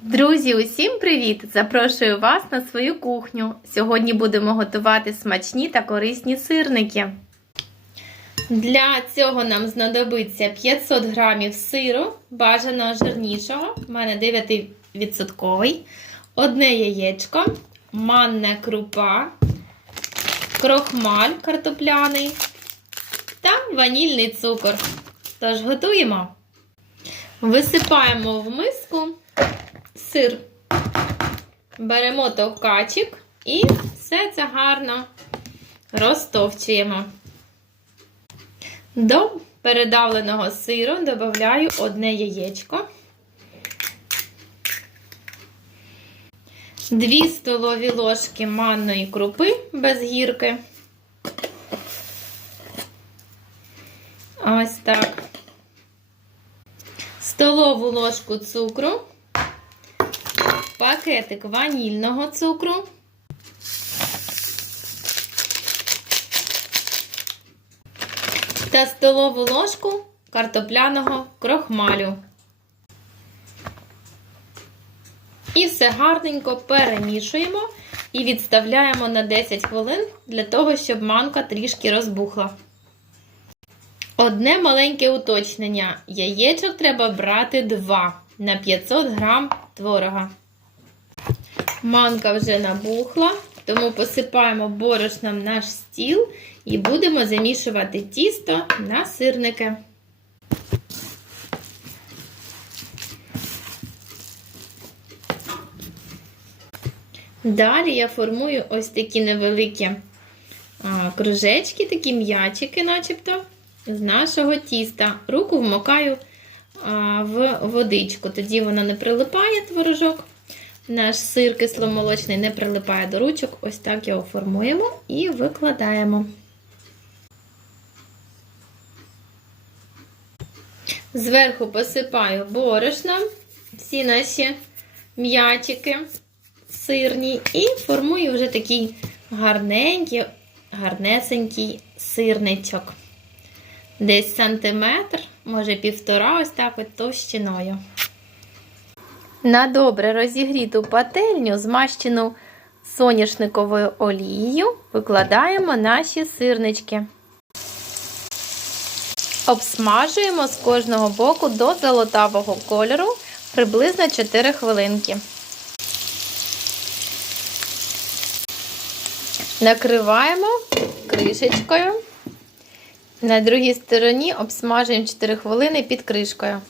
Друзі, усім привіт! Запрошую вас на свою кухню. Сьогодні будемо готувати смачні та корисні сирники. Для цього нам знадобиться 500 грамів сиру, бажаного жирнішого, в мене 9%, одне яєчко, манна крупа, крохмаль картопляний та ванільний цукор. Тож готуємо. Висипаємо в миску сир. Беремо товкачик і все це гарно розтовчуємо. До передавленого сиру додаю одне яєчко, 2 столові ложки манної крупи без гірки. Ось так. Столову ложку цукру пакетик ванільного цукру, та столову ложку картопляного крохмалю. І все гарненько перемішуємо і відставляємо на 10 хвилин для того, щоб манка трішки розбухла. Одне маленьке уточнення. Яєчок треба брати 2 на 500 грам творога. Манка вже набухла, тому посипаємо борошном наш стіл і будемо замішувати тісто на сирники. Далі я формую ось такі невеликі кружечки, такі м'ячики, начебто, з нашого тіста. Руку вмокаю в водичку, тоді воно не прилипає творожок. Наш сир кисломолочний не прилипає до ручок. Ось так його формуємо і викладаємо. Зверху посипаю борошном всі наші м'ячики сирні і формую вже такий гарненький, гарнесенький сирничок. Десь сантиметр, може півтора, ось так от товщиною. На добре розігріту пательню, змащену соняшниковою олією, викладаємо наші сирнички. Обсмажуємо з кожного боку до золотавого кольору приблизно 4 хвилинки. Накриваємо кришечкою. На другій стороні обсмажуємо 4 хвилини під кришкою.